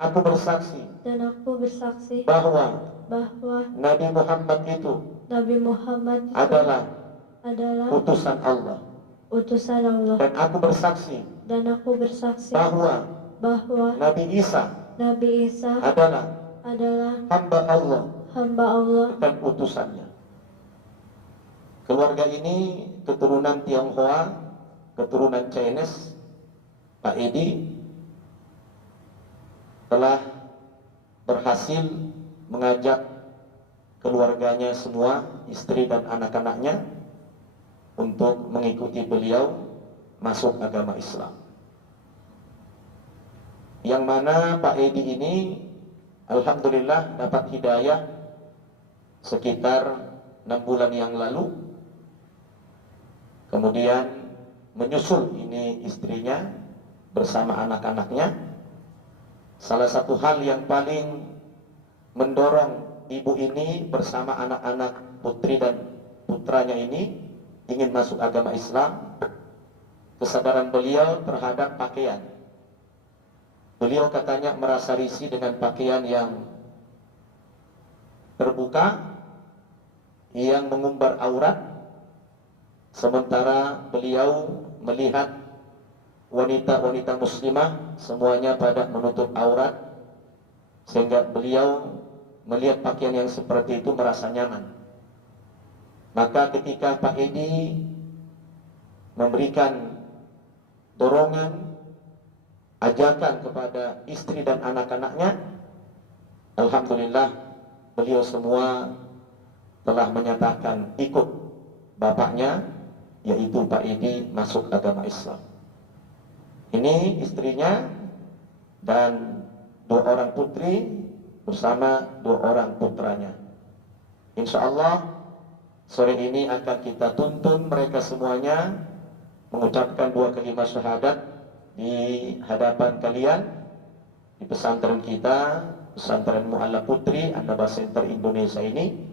Aku bersaksi dan aku bersaksi bahwa bahwa Nabi Muhammad itu Nabi Muhammad itu adalah adalah utusan Allah. utusan Allah. Dan aku bersaksi bahwa Nabi Isa Nabi Isa adalah hamba Allah dan utusannya. Keluarga ini keturunan Tionghoa, keturunan Chinese. Pak Edi telah berhasil mengajak keluarganya semua, istri dan anak-anaknya, untuk mengikuti beliau masuk agama Islam. Yang mana Pak Edi ini alhamdulillah dapat hidayah sekitar 6 bulan yang lalu. Kemudian menyusul ini istrinya bersama anak-anaknya. Salah satu hal yang paling mendorong ibu ini bersama anak-anak putri dan putranya ini ingin masuk agama Islam, kesadaran beliau terhadap pakaian. Beliau katanya merasa risih dengan pakaian yang terbuka, yang mengumbar aurat, sementara beliau melihat wanita-wanita muslimah semuanya pada menutup aurat, sehingga beliau melihat pakaian yang seperti itu merasa nyaman. Maka ketika Pak Edi memberikan dorongan, ajakan kepada istri dan anak-anaknya, alhamdulillah beliau semua telah menyatakan ikut bapaknya, yaitu Pak Edi, masuk agama Islam. Ini istrinya dan 2 orang putri bersama 2 orang putranya. Insya Allah sore ini akan kita tuntun mereka semuanya mengucapkan 2 kalimat syahadat di hadapan kalian di pesantren kita, pesantren Mu'alla Putri An-Naba Center Indonesia ini.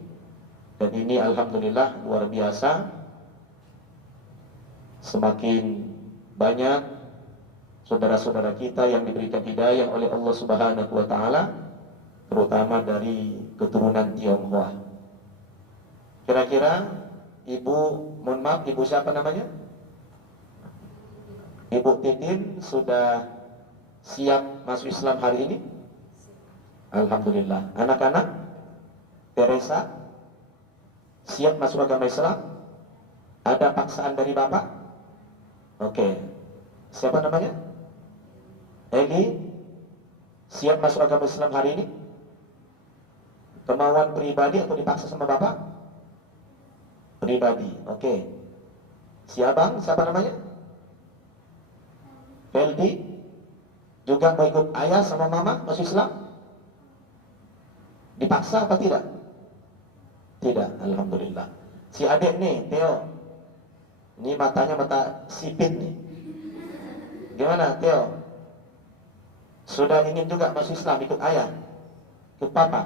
Dan ini alhamdulillah luar biasa, semakin banyak saudara-saudara kita yang diberikan hidayah oleh Allah Subhanahu wa taala, terutama dari keturunan Tionghoa. Kira-kira Ibu, mohon maaf, Ibu siapa namanya? Ibu Titin sudah siap masuk Islam hari ini? Alhamdulillah. Anak-anak, Teresa siap masuk agama Islam? Ada paksaan dari Bapak? Oke. Siapa namanya? Eli siap masuk agama Islam hari ini? Kemauan pribadi atau dipaksa sama Bapak? Pribadi. Oke. Si Abang siapa namanya? Feldi juga mau ikut ayah sama mama masuk Islam? Dipaksa apa tidak? Tidak, alhamdulillah. Si adik nih, Theo, ini matanya mata sipit nih. Gimana Theo? Sudah ingin juga masuk Islam, ikut ayah, ikut papa?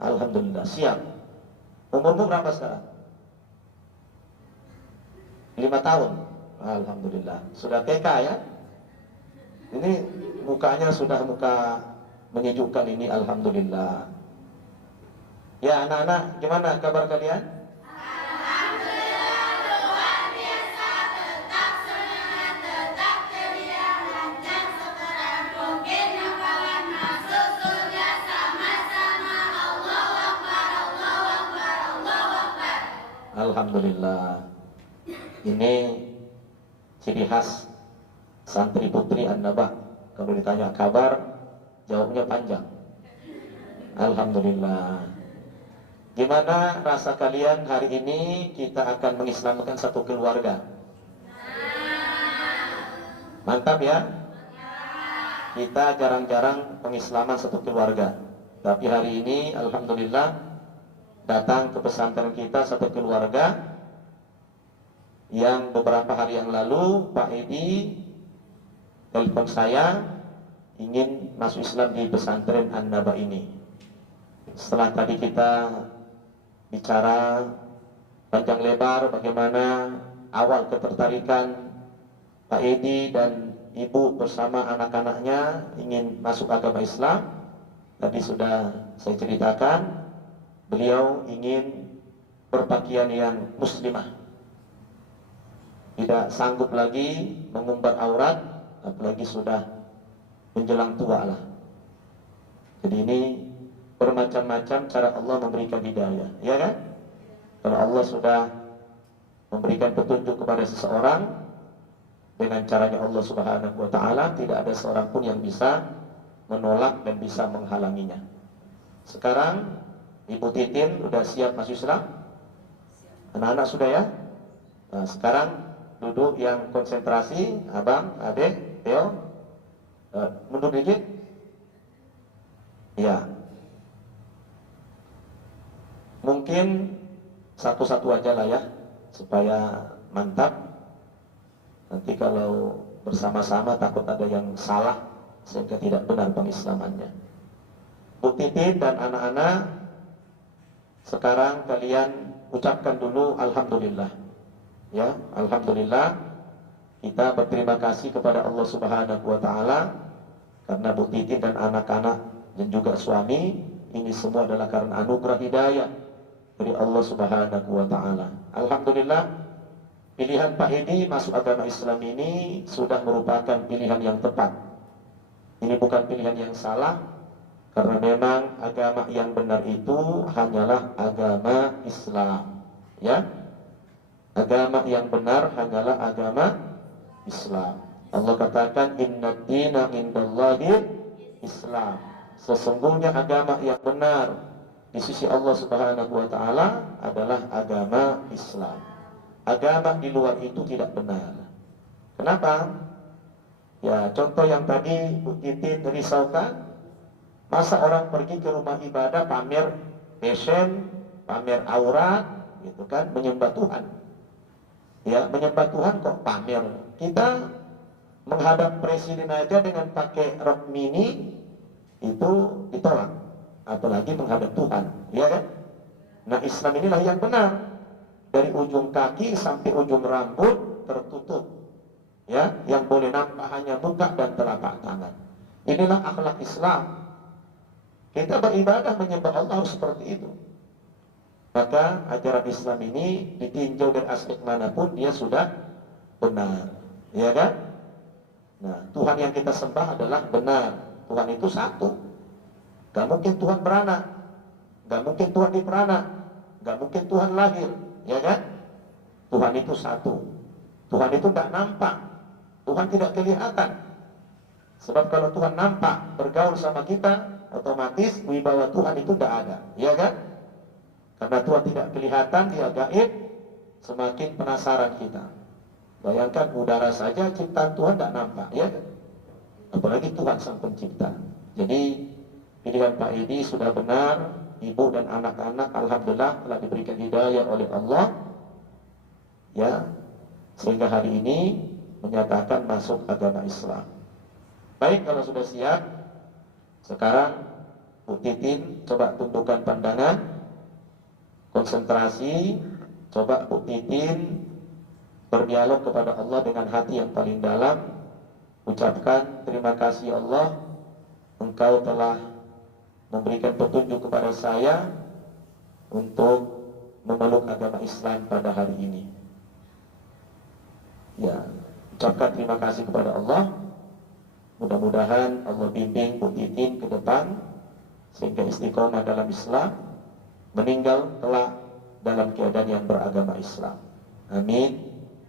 Alhamdulillah, siap. Umurmu berapa sekarang? 5 tahun. Alhamdulillah. Sudah TK ya? Ini mukanya sudah muka menyejukkan ini, alhamdulillah. Ya anak-anak, gimana kabar kalian? Alhamdulillah, luar biasa, tetap semangat, tetap ceria, lancar sekarang mungkin bakalan masuk surga sama-sama. Allahu Akbar, Allahu Akbar, Allahu Akbar. Alhamdulillah. Ini ciri khas santri putri An-Naba. Kalau ditanya kabar, jawabnya panjang. Alhamdulillah. Gimana rasa kalian hari ini kita akan mengislamkan satu keluarga? Mantap ya? Kita jarang-jarang pengislaman satu keluarga. Tapi hari ini alhamdulillah datang ke pesantren kita satu keluarga yang beberapa hari yang lalu Pak Edi telepon saya ingin masuk Islam di pesantren An-Naba ini. Setelah tadi kita bicara panjang lebar bagaimana awal ketertarikan Pak Edi dan ibu bersama anak-anaknya ingin masuk agama Islam. Tadi sudah saya ceritakan, beliau ingin berpakaian yang muslimah, tidak sanggup lagi mengumbar aurat, apalagi sudah menjelang tua lah. Jadi ini bermacam-macam cara Allah memberikan hidayah, ya kan? Kalau Allah sudah memberikan petunjuk kepada seseorang dengan caranya Allah Subhanahu wa taala, tidak ada seorang pun yang bisa menolak dan bisa menghalanginya. Sekarang Ibu Titin sudah siap masuk Islam? Anak-anak sudah ya? Nah, sekarang duduk yang konsentrasi, Abang, Adek, Theo, mundur dikit. Ya. Mungkin satu-satu aja lah ya, supaya mantap. Nanti kalau bersama-sama takut ada yang salah sehingga tidak benar pengislamannya. Bu Titin dan anak-anak, sekarang kalian ucapkan dulu alhamdulillah. Ya, alhamdulillah. Kita berterima kasih kepada Allah Subhanahu wa taala karena Bu Titin dan anak-anak dan juga suami ini semua adalah karena anugerah hidayah dari Allah Subhanahu wa taala. Alhamdulillah, pilihan Pak Edi masuk agama Islam ini sudah merupakan pilihan yang tepat. Ini bukan pilihan yang salah, karena memang agama yang benar itu hanyalah agama Islam. Ya, agama yang benar hanyalah agama Islam. Allah katakan inna dina indallahi Islam. Sesungguhnya agama yang benar di sisi Allah Subhanahu wa taala adalah agama Islam. Agama di luar itu tidak benar. Kenapa? Ya, contoh yang tadi Bu Titin risaukan, masa orang pergi ke rumah ibadah pamer fashion, pamer aurat, gitu kan, menyembah Tuhan. Ya, menyembah Tuhan kok pamer. Kita menghadap presiden aja dengan pakai rok mini itu ditolak, apalagi menghadap Tuhan, ya kan? Nah, Islam inilah yang benar. Dari ujung kaki sampai ujung rambut tertutup. Ya, yang boleh nampak hanya muka dan telapak tangan. Inilah akhlak Islam. Kita beribadah menyembah Allah harus seperti itu. Maka ajaran Islam ini ditinjau dari aspek manapun dia sudah benar, ya kan? Nah, Tuhan yang kita sembah adalah benar. Tuhan itu satu. Gak mungkin Tuhan beranak, gak mungkin Tuhan diperanak, gak mungkin Tuhan lahir, ya kan? Tuhan itu satu. Tuhan itu gak nampak, Tuhan tidak kelihatan. Sebab kalau Tuhan nampak bergaul sama kita, otomatis wibawa Tuhan itu tidak ada, ya kan? Karena Tuhan tidak kelihatan, dia gaib, semakin penasaran kita. Bayangkan udara saja ciptaan Tuhan tidak nampak, ya kan? Apalagi Tuhan sang pencipta. Jadi pilihan Pak Edi sudah benar. Ibu dan anak-anak alhamdulillah telah diberikan hidayah oleh Allah, ya, sehingga hari ini menyatakan masuk agama Islam. Baik, kalau sudah siap, sekarang Bu Titin coba tundukkan pandangan, konsentrasi. Coba Bu Titin berdialog kepada Allah dengan hati yang paling dalam. Ucapkan terima kasih Allah, Engkau telah memberikan petunjuk kepada saya untuk memeluk agama Islam pada hari ini. Ya, ucapkan terima kasih kepada Allah. Mudah-mudahan Allah bimbing Bu Titin ke depan sehingga istiqomah dalam Islam, meninggal telah dalam keadaan yang beragama Islam. Amin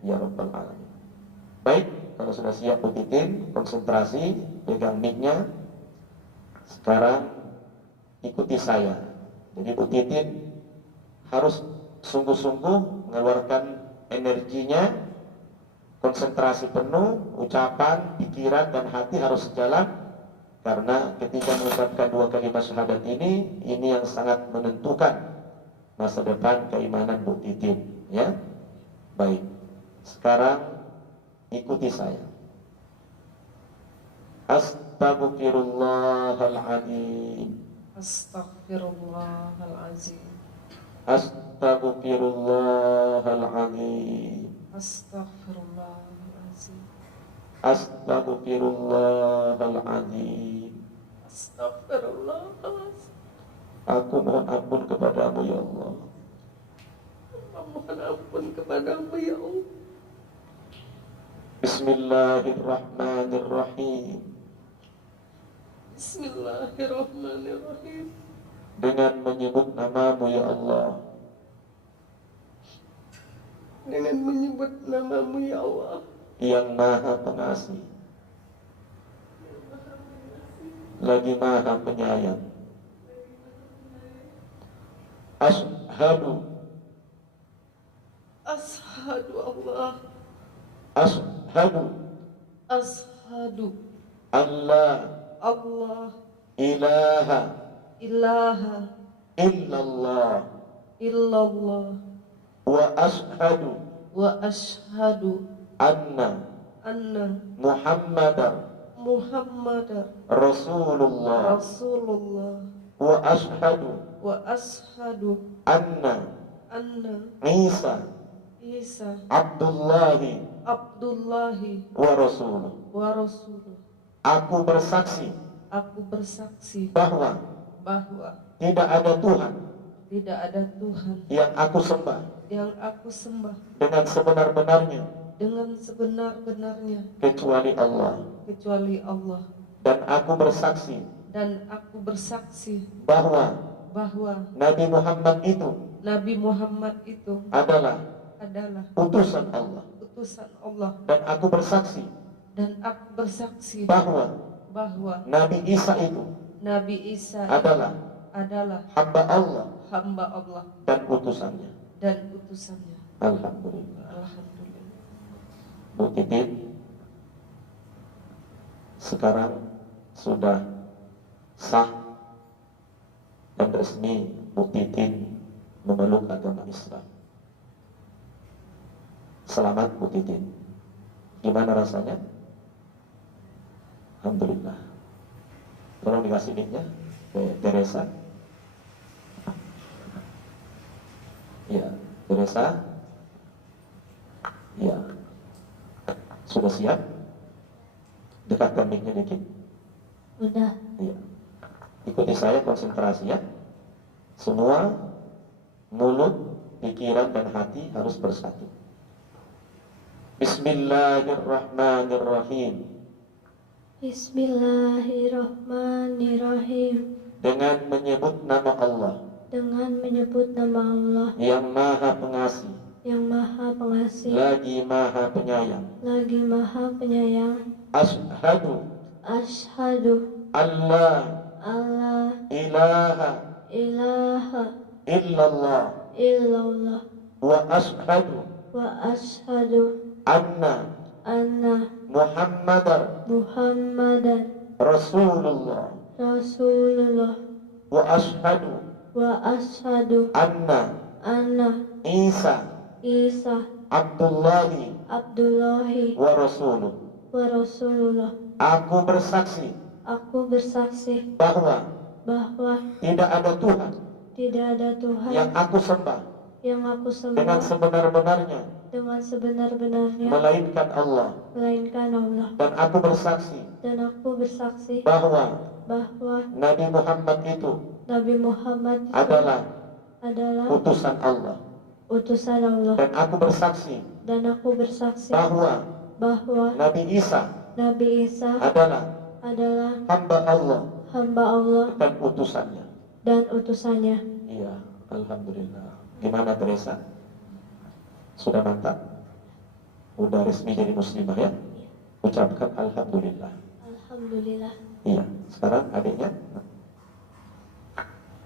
ya rabbal alamin. Baik, kalau sudah siap Bu Titin, konsentrasi, pegang mic-nya. Sekarang ikuti saya. Jadi Bu Titin harus sungguh-sungguh mengeluarkan energinya, konsentrasi penuh, ucapan, pikiran dan hati harus sejalan. Karena ketika mengucapkan dua kalimat syahadat ini yang sangat menentukan masa depan keimanan Bu Titin, ya. Baik. Sekarang ikuti saya. Astaghfirullahaladzim. Astaghfirullahalazim. Astaghfirullahaladzim. Astaghfirullahalazim. Astaghfirullahaladzim. Astagfirullahaladzim. Aku mohon ampun kepadamu ya Allah. Mohon ampun kepadamu ya Allah. Bismillahirrahmanirrahim. Bismillahirrahmanirrahim. Dengan menyebut namamu ya Allah, Dengan menyebut namamu ya Allah, yang maha pengasih lagi maha penyayang. Ashhadu Ashhadu Allah, Ashhadu Ashhadu Allah Allah ilaha ilaha illallah illallah wa ashhadu wa ashhadu anna anna Muhammadar Muhammadar Rasulullah Rasulullah wa ashhadu wa ashhadu anna anna Isa Isa Abdullahi Abdullahi wa Rasuluh. wa Rasuluh. Aku bersaksi Aku bersaksi bahwa bahwa tidak ada Tuhan tidak ada Tuhan yang aku sembah yang aku sembah dengan sebenar-benarnya dengan sebenar-benarnya kecuali Allah, kecuali Allah, dan aku bersaksi bahwa bahwa Nabi Muhammad itu Nabi Muhammad itu adalah adalah utusan Allah, utusan Allah, dan aku bersaksi bahwa bahwa Nabi Isa itu Nabi Isa adalah hamba Allah hamba Allah dan utusannya. dan utusannya. Alhamdulillah. Alhamdulillah. Bu Titin sekarang sudah sah dan resmi Bu Titin memeluk agama Islam. Selamat Bu Titin. Gimana rasanya? Alhamdulillah. Tolong dikasih mic-nya ke Teresa. Ya, Teresa. Ya. Sudah siap? Dekatkan mic-nya dikit. Udah. Ya. Ikuti saya, konsentrasi ya. Semua mulut, pikiran dan hati harus bersatu. Bismillahirrahmanirrahim. Bismillahirrahmanirrahim. Dengan menyebut nama Allah Dengan menyebut nama Allah yang maha pengasih yang maha pengasih lagi maha penyayang. lagi maha penyayang. Ashhadu Asyhadu alla alla ilaha ilaha illallah illallah wa ashhadu wa asyhadu anna anna Muhammadar Muhammadan Rasulullah Rasulullah wa ashhadu wa asyhadu anna anna Isa Isa Abdullahi Abdullahi wa Rasuluh. wa Rasulullah. Aku bersaksi Aku bersaksi bahwa bahwa tidak ada Tuhan tidak ada Tuhan yang aku sembah yang aku dengan sembah sebenar-benarnya dengan sebenar-benarnya melainkan Allah, melainkan Allah, dan aku bersaksi dan aku bersaksi bahwa bahwa Nabi Muhammad itu Nabi Muhammad itu adalah adalah utusan Allah, utusan Allah, dan aku bersaksi bahwa bahwa Nabi Isa Nabi Isa adalah adalah hamba Allah dan utusannya. dan utusannya. Iya, alhamdulillah. Gimana Teresa? Sudah mantap? Udah resmi jadi muslimah ya? Ucapkan alhamdulillah. Alhamdulillah. Iya, sekarang adiknya.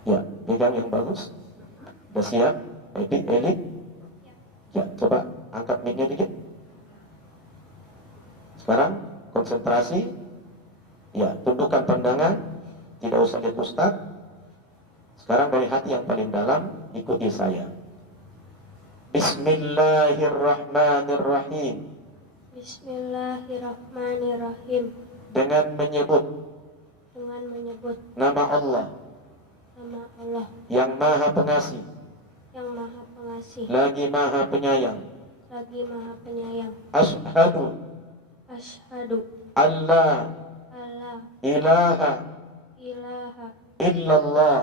Ya, pegang yang bagus. Udah siap? Elit? Ya, coba angkat mic-nya dikit. Sekarang konsentrasi. Ya, tundukkan pandangan. Tidak usah lihat ustaz. Sekarang dari hati yang paling dalam, ikuti saya. Bismillahirrahmanirrahim. Bismillahirrahmanirrahim. Dengan menyebut nama Allah nama Allah yang maha pengasih yang maha pengasih lagi maha penyayang. lagi maha penyayang. Ashhadu Asyhadu alla alla ilaha ilaha illallah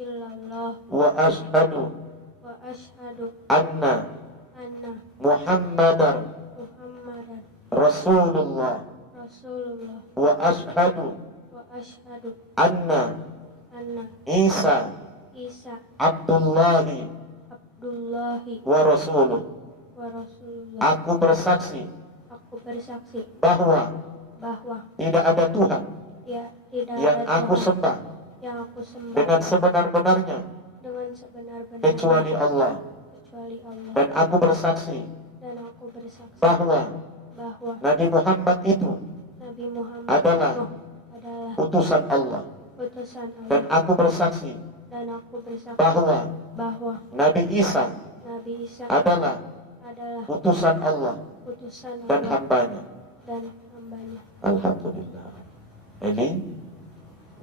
illallah wa ashhadu wa asyhadu anna anna Muhammadar Muhammadan Rasulullah Rasulullah wa ashhadu wa asyhadu anna anna Isa Isa Abdullahi Abdullahi wa rasuluh. wa Rasulullah. Aku bersaksi Aku bersaksi bahwa bahwa tidak ada Tuhan tidak yang ada aku Tuhan sembah yang aku sembah dengan sebenar-benarnya dengan sebenar-benarnya kecuali Allah, kecuali Allah, dan aku bersaksi dan aku bersaksi bahwa bahwa Nabi Muhammad itu Nabi Muhammad adalah itu adalah utusan Allah, utusan dan Allah, aku bersaksi dan aku bersaksi bahwa bahwa Nabi Isa Nabi Isa adalah adalah utusan Allah utusan dan Allah hambanya. dan hambanya. Alhamdulillah. Ini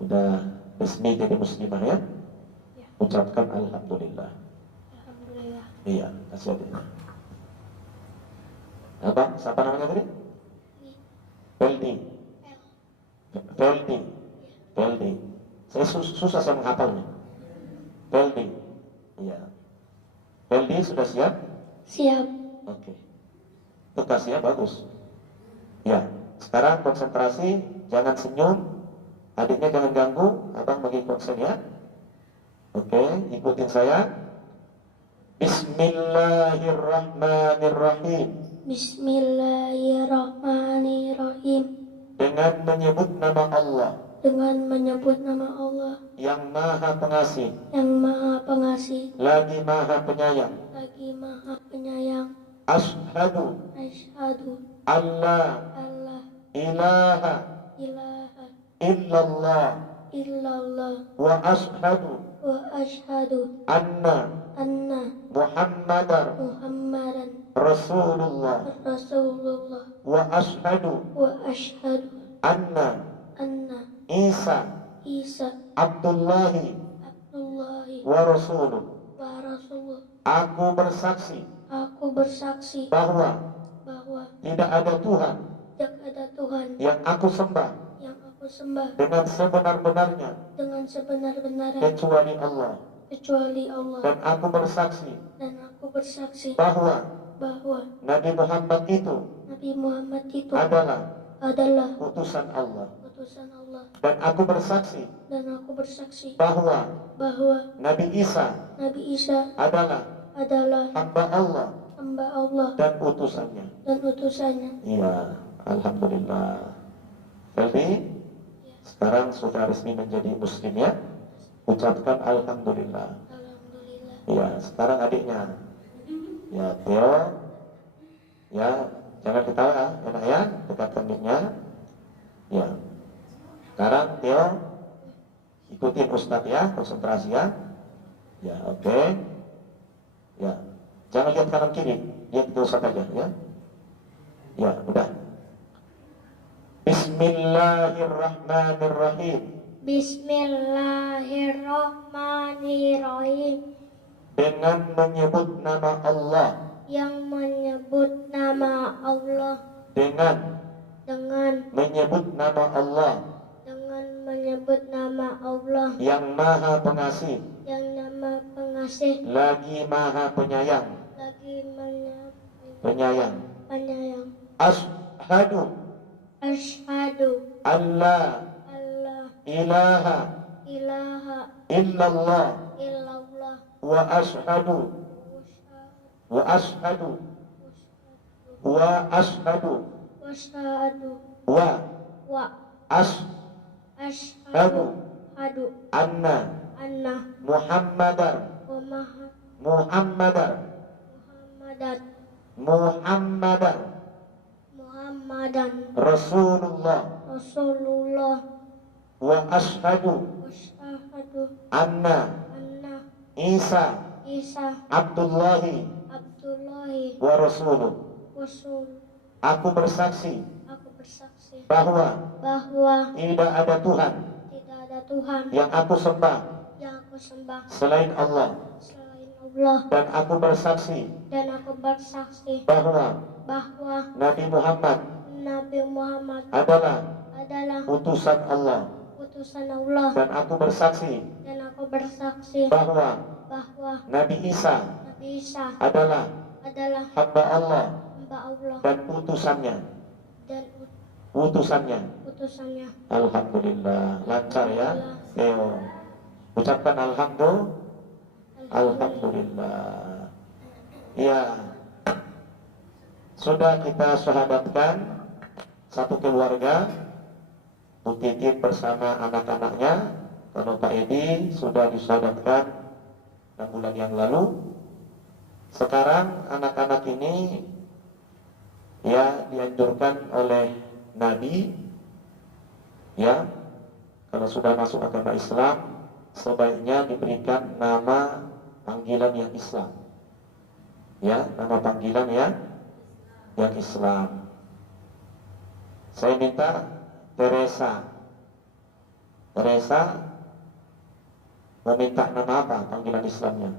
udah resmi jadi muslimah ya? Ya. Ucapkan alhamdulillah. Alhamdulillah. Iya, kasih adiknya. Apa? Siapa namanya tadi? Peldi. Peldi. Peldi. Saya susah saya menghafalnya. Peldi. Iya. Peldi sudah siap? Siap. Oke. Tugasnya bagus. Ya. Sekarang konsentrasi, jangan senyum. Adiknya jangan ganggu, abang bagi konsen ya. Oke, ikutin saya. Bismillahirrahmanirrahim. Bismillahirrahmanirrahim. Dengan menyebut nama Allah Dengan menyebut nama Allah yang Maha Pengasih, yang Maha Pengasih lagi Maha Penyayang. lagi Maha Penyayang. Asyhadu Asyhadu alla alla ilaha ilaha illallah illallah wa asyhadu wa asyhadu anna anna Muhammadar Muhammadan Rasulullah Rasulullah wa asyhadu wa asyhadu anna anna Isa Isa Abdullahi Abdullahi wa rasuluh. wa Rasulullah. Aku bersaksi Aku bersaksi bahwa bahwa tidak ada Tuhan tidak ada Tuhan yang aku sembah yang aku sembah dengan sebenar-benarnya dengan sebenar-benarnya kecuali Allah, kecuali Allah, dan aku bersaksi dan aku bersaksi bahwa bahwa Nabi Muhammad itu Nabi Muhammad itu adalah adalah utusan Allah, utusan Allah, dan aku bersaksi dan aku bersaksi bahwa bahwa Nabi Isa Nabi Isa adalah adalah hamba Allah hamba Allah dan utusannya. dan utusannya. Iya, alhamdulillah. Jadi sekarang sudah resmi menjadi muslim ya. Ucapkan alhamdulillah. Alhamdulillah. Iya, sekarang adiknya. Ya, Theo. Ya, jangan ketawa ya, enak ya, dekatkan mic-nya. Ya. Sekarang Theo ikutin Ustadz ya, konsentrasi ya. Ya, oke. Ya, jangan lihat kanan kiri, lihat ke Ustadz aja ya. Ya, udah. Bismillahirrahmanirrahim. Bismillahirrahmanirrahim. Dengan menyebut nama Allah. Yang menyebut nama Allah. Dengan menyebut nama Allah. Dengan menyebut nama Allah. Yang Maha Pengasih. Yang nama Pengasih. Lagi Maha Penyayang. Lagi Penyayang. penyayang. Asyhadu Asyhadu alla alla ilaha ilaha illallah illallah wa asyhadu wa asyhadu wa asyhadu wasyhadu wa wa asyhadu asyhadu anna anna Muhammadar Muhammadan Rasulullah wa asyhadu wasyhadu anna anna Isa Isa Abdullahi wa rasuluh. Rasul. Aku bersaksi Aku bersaksi bahwa bahwa tidak ada Tuhan tidak ada Tuhan yang aku sembah yang aku sembah selain Allah, selain Allah, dan aku bersaksi dan aku bersaksi bahwa bahwa Nabi Muhammad Nabi Muhammad adalah adalah utusan Allah, utusan Allah, dan aku bersaksi dan aku bersaksi bahwa bahwa Nabi Isa Nabi Isa adalah adalah hamba Allah hamba Allah dan utusannya. dan Utusannya. utusannya. Alhamdulillah, lancar ya. Theo, ucapkan alhamdulillah. Ya, sudah kita syahadatkan satu keluarga, Bu Titin bersama anak-anaknya. Kalau Pak Edi sudah disyahadatkan 6 bulan yang lalu. Sekarang anak-anak ini ya dianjurkan oleh Nabi, ya, kalau sudah masuk agama Islam sebaiknya diberikan nama panggilan yang Islam, ya, nama panggilan yang Islam. Saya minta Teresa meminta nama apa panggilan Islamnya?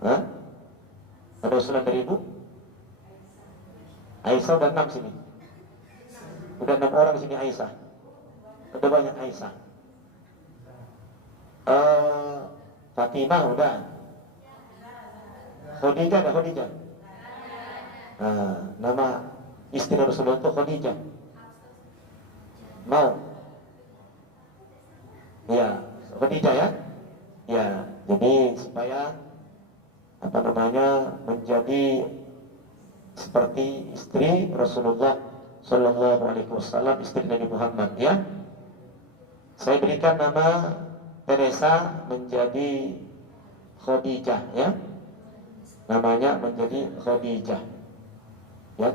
Hah? Ada usulan dari Ibu? Aisyah udah 6 sini. Udah 6 orang sini Aisyah. Udah banyak Aisyah. Fatimah udah. Khadijah ada Khadijah. Nama istri Rasulullah itu Khadijah. Mau? Ya, Khadijah ya. Ya, jadi supaya menjadi seperti istri Rasulullah Sallallahu Alaihi Wasallam, istri Nabi Muhammad ya. Saya berikan nama Teresa menjadi Khadijah ya. Namanya menjadi Khadijah ya.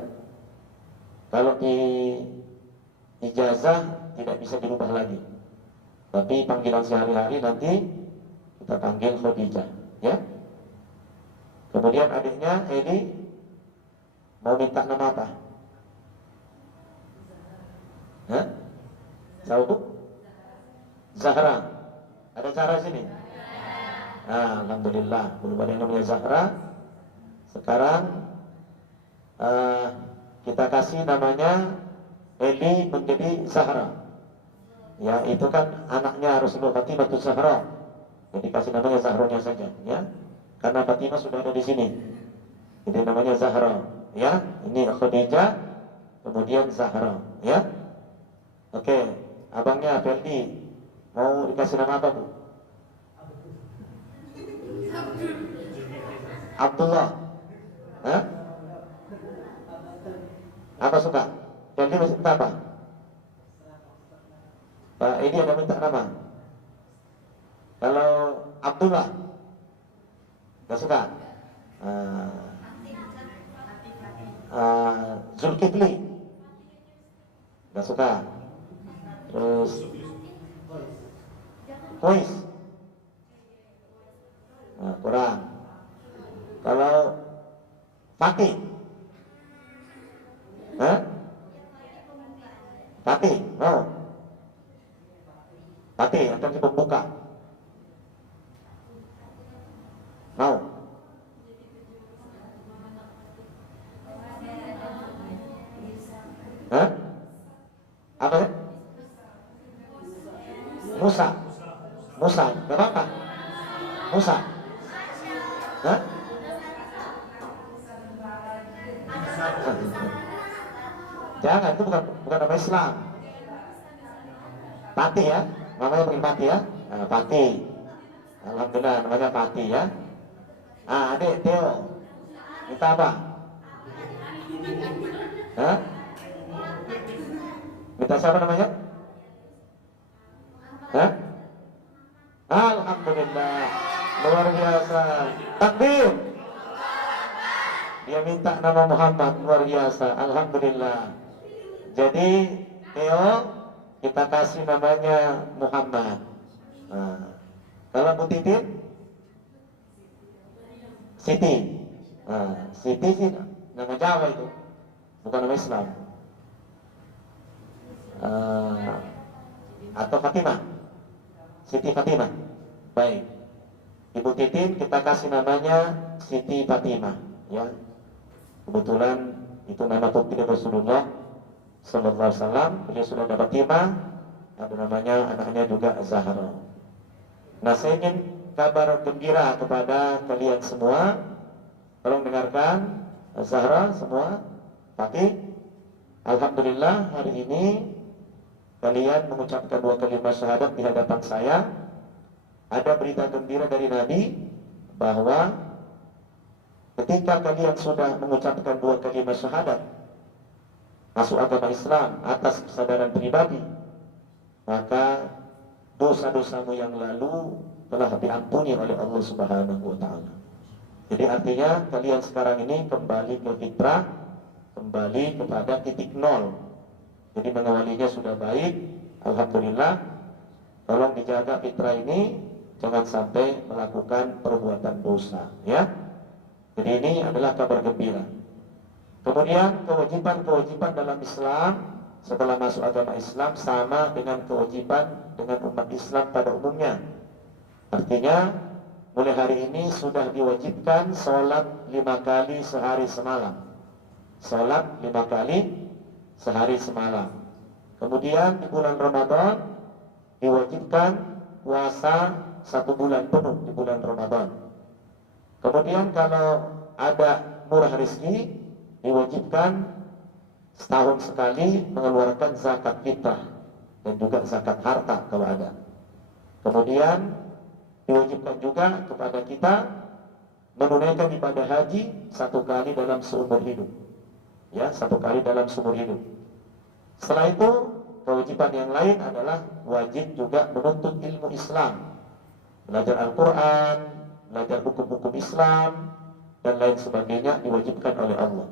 Kalau di ijazah tidak bisa dirubah lagi, tapi panggilan sehari-hari nanti kita panggil Khadijah ya. Kemudian adiknya Edi mau minta nama apa? Hah? Tahu Bu? Zahra. Ada Zahra sini? Alhamdulillah, belum ada yang namanya Zahra. Sekarang kita kasih namanya Eli menjadi Zahra. Ya, itu kan anaknya Rasulullah Fatimah itu Zahra. Jadi kasih namanya Zahronya saja, ya. Karena Fatimah sudah ada di sini. Jadi namanya Zahra, ya. Ini Khadijah, kemudian Zahra, ya. Oke, abangnya Ferdi mau dikasih nama apa Bu? Abdullah. Hah? Apa suka? Ferdi masih minta apa? Pak ini ada minta nama. Kalau Abdullah nggak suka. Zulkifli nggak suka. Terus Kois kurang. Kalau Fatih, Fatih, no. Fatih atau si pembuka, mau. Apa ya? Musa, gak apa-apa. Musa. Jangan, itu bukan nama Islam. Pati ya, namanya panggil Pati ya. Pati. Alhamdulillah namanya Pati ya. Adik Theo, minta apa? Minta siapa namanya? Alhamdulillah, luar biasa. Takbir. Dia minta nama Muhammad, luar biasa. Alhamdulillah. Jadi Theo kita kasih namanya Muhammad. Kalau Bu Titin, Siti. Siti sih nama Jawa itu, bukan nama Islam. Atau Fatimah, Siti Fatimah. Baik, Ibu Titin kita kasih namanya Siti Fatimah ya. Kebetulan Itu nama putri Rasulullah Sallallahu Alaihi Wasallam. Beliau sudah ada Fatimah, ada namanya anaknya juga Zahra. Nah, saya ingin kabar gembira kepada kalian semua. Tolong dengarkan, Zahra semua. Tapi alhamdulillah hari ini kalian mengucapkan 2 kalimat syahadat di hadapan saya. Ada berita gembira dari Nabi bahwa ketika kalian sudah mengucapkan 2 kalimat syahadat, masuk agama Islam atas kesadaran pribadi, maka dosa-dosamu yang lalu telah diampuni oleh Allah Subhanahu wa taala. Jadi artinya kalian sekarang ini kembali ke fitrah, kembali kepada titik nol. Jadi mengawalinya sudah baik, alhamdulillah. Tolong dijaga fitrah ini, jangan sampai melakukan perbuatan dosa, ya. Jadi ini adalah kabar gembira. Kemudian kewajiban-kewajiban dalam Islam setelah masuk agama Islam sama dengan kewajiban dengan umat Islam pada umumnya. Artinya mulai hari ini sudah diwajibkan sholat 5 kali sehari semalam. Sholat 5 kali sehari semalam. Kemudian di bulan Ramadan diwajibkan puasa 1 bulan penuh di bulan Ramadan. Kemudian kalau ada murah rezeki, diwajibkan setahun sekali mengeluarkan zakat fitrah dan juga zakat harta kalau ada. Kemudian diwajibkan juga kepada kita menunaikan ibadah haji 1 kali dalam seumur hidup, ya, 1 kali dalam seumur hidup. Setelah itu kewajiban yang lain adalah wajib juga menuntut ilmu Islam, belajar Al-Quran, belajar hukum-hukum Islam dan lain sebagainya diwajibkan oleh Allah.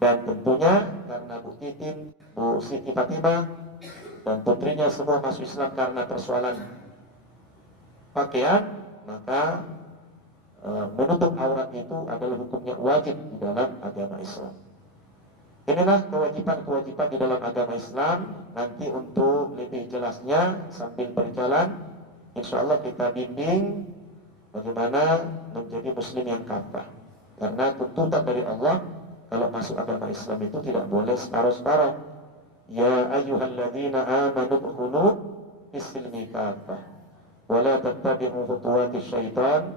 Dan tentunya karena Bu Titin, Bu Siti Fatimah dan putrinya semua masuk Islam karena persoalan pakaian, maka menutup aurat itu adalah hukumnya wajib di dalam agama Islam. Inilah kewajiban-kewajiban di dalam agama Islam. Nanti untuk lebih jelasnya sambil berjalan, insya Allah kita bimbing bagaimana menjadi muslim yang kafah. Karena tuntutan dari Allah kalau masuk agama Islam itu tidak boleh separuh-separuh. Ya ayyuhalladzina amanu dkhulu fis-silmi kafah wa la tattabi'u khutuwatis syaitan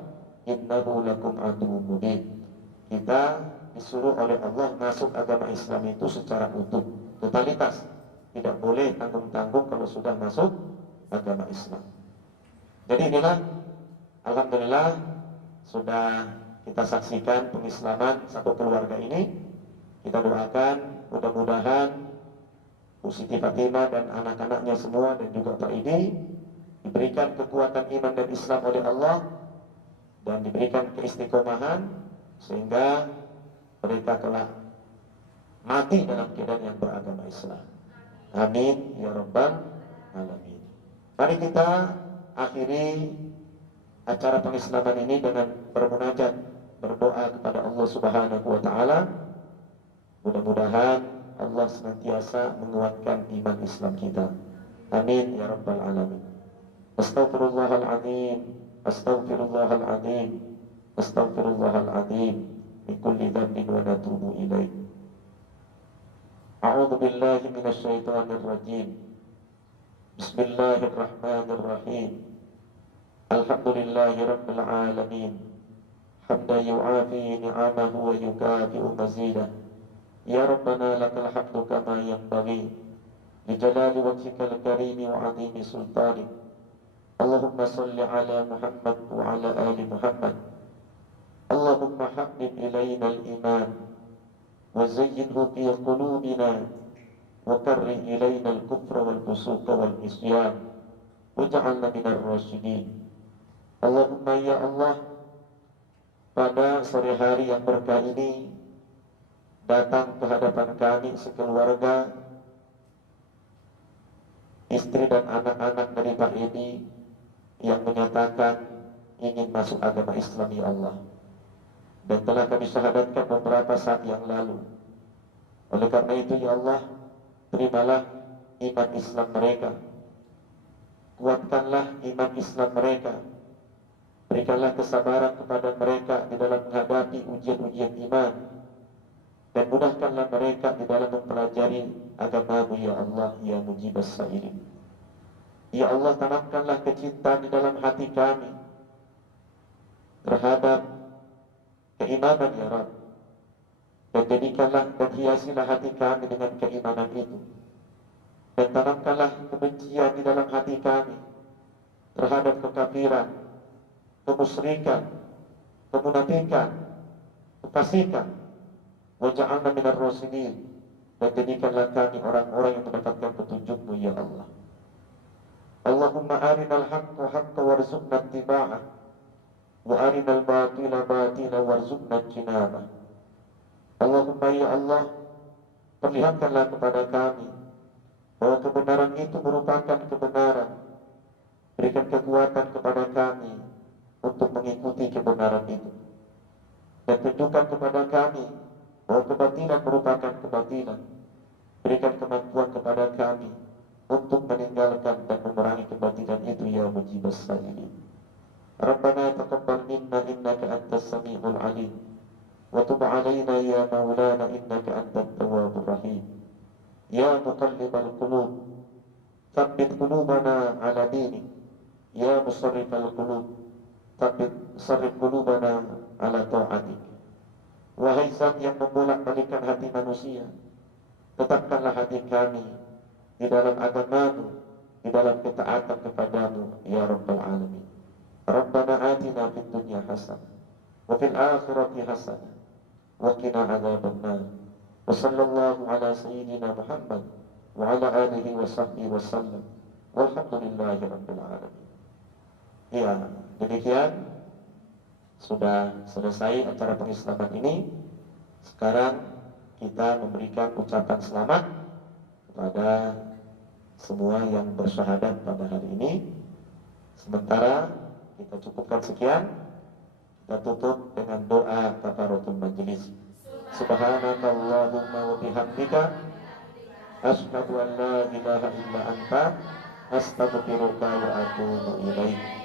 innahu lakum aduwwun mubin. Kita disuruh oleh Allah masuk agama Islam itu secara utuh, totalitas. Tidak boleh tanggung-tanggung kalau sudah masuk agama Islam. Jadi inilah alhamdulillah sudah kita saksikan pengislaman satu keluarga ini. Kita doakan mudah-mudahan Bu Siti Fatimah dan anak-anaknya semua dan juga Pak Idi diberikan kekuatan iman dan Islam oleh Allah dan diberikan keistiqomahan sehingga mereka telah mati dalam keadaan yang beragama Islam. Amin ya rabbal alamin. Mari kita akhiri acara pengislaman ini dengan bermunajat, berdoa kepada Allah Subhanahu wa taala. Mudah-mudahan Allah senantiasa menguatkan iman Islam kita. Amin ya rabbal alamin. Astaghfirullahaladzim, astaghfirullahaladzim, astaghfirullahaladzim min kulli dhanbin wa natubu ilaih. A'udzu billahi minasyaitonir rajim. Bismillahirrahmanirrahim. Alhamdulillahi rabbil alamin. Hamdan yu'afi ni'amahu wa yukafi'u mazidah. Ya Rabbana lakal hamdu kama yanbaghi li jalali wajhikal karim wa 'azimi sultanik. Allahumma salli ala Muhammad wa ala ali Muhammad. Allahumma habbib ilayna al-iman wa zayyinhu fi qulubina wa karrih ilayna al-kufra wal fusuqa wal isyan waj'alna minar rasyidin. Allahumma ya Allah, pada sore hari yang berkah ini datang ke hadapan kami sekeluarga, istri dan anak-anak dari Pak Edi yang menyatakan ingin masuk agama Islam ya Allah, dan telah kami syahadatkan beberapa saat yang lalu. Oleh karena itu ya Allah, terimalah iman Islam mereka, kuatkanlah iman Islam mereka, berikanlah kesabaran kepada mereka di dalam menghadapi ujian-ujian iman, dan mudahkanlah mereka di dalam mempelajari agama-Mu ya Allah ya mujibas sa'ilin. Ya Allah, tanamkanlah kecintaan di dalam hati kami terhadap keimanan ya Rabb, dan jadikanlah dan hiasilah hati kami dengan keimanan itu, dan tanamkanlah kebencian di dalam hati kami terhadap kekafiran, kemusyrikan, kemunafikan, kefasikan. Waj'alna minar rasyidin, dan jadikanlah kami orang-orang yang mendapatkan petunjuk-Mu ya Allah. Allahumma arinal haqqa haqqa warzuqna ittiba'ah, wa arinal batila batila warzuqna ijtinabah. Allahumma ya Allah, perlihatkanlah kepada kami bahwa kebenaran itu merupakan kebenaran. Berikan kekuatan kepada kami untuk mengikuti kebenaran itu, dan tunjukkan kepada kami bahwa kebatilan merupakan kebatilan. Berikan kemampuan kepada kami untuk meninggalkan dan memerangi kebatilan itu ya mujibas sa'ilin. Rabbana taqabbal minna innaka antas sami'ul alim, wa tub 'alaina ya maulana innaka antat tawwabur rahim. Ya muqallibal qulub, tsabbit qulubana 'ala dinik. Ya musarrifal qulub, sarrif qulubana 'ala ta'atik. Wahai Zat yang membolak-balikkan hati manusia, tetapkanlah hati kami di dalam agama-Mu, di dalam ketaatan kepada-Mu ya Rabbal Alamin. Rabbana atina fid dunya hasanah wa fil akhirati hasanah wa qina adzabannar. Wa sallallahu ala sayyidina Muhammad wa ala alihi wa sahbihi wa sallam. Walhamdulillahi rabbil alamin. Ya, demikian sudah selesai acara pengislaman ini. Sekarang kita memberikan ucapan selamat kepada semua yang bersyahadat pada hari ini. Sementara kita cukupkan sekian. Kita tutup dengan doa kafaratul majelis. Subhanakallahumma wa bihamdika asyhadu an la ilaha illa anta astaghfiruka wa atubu ilaik.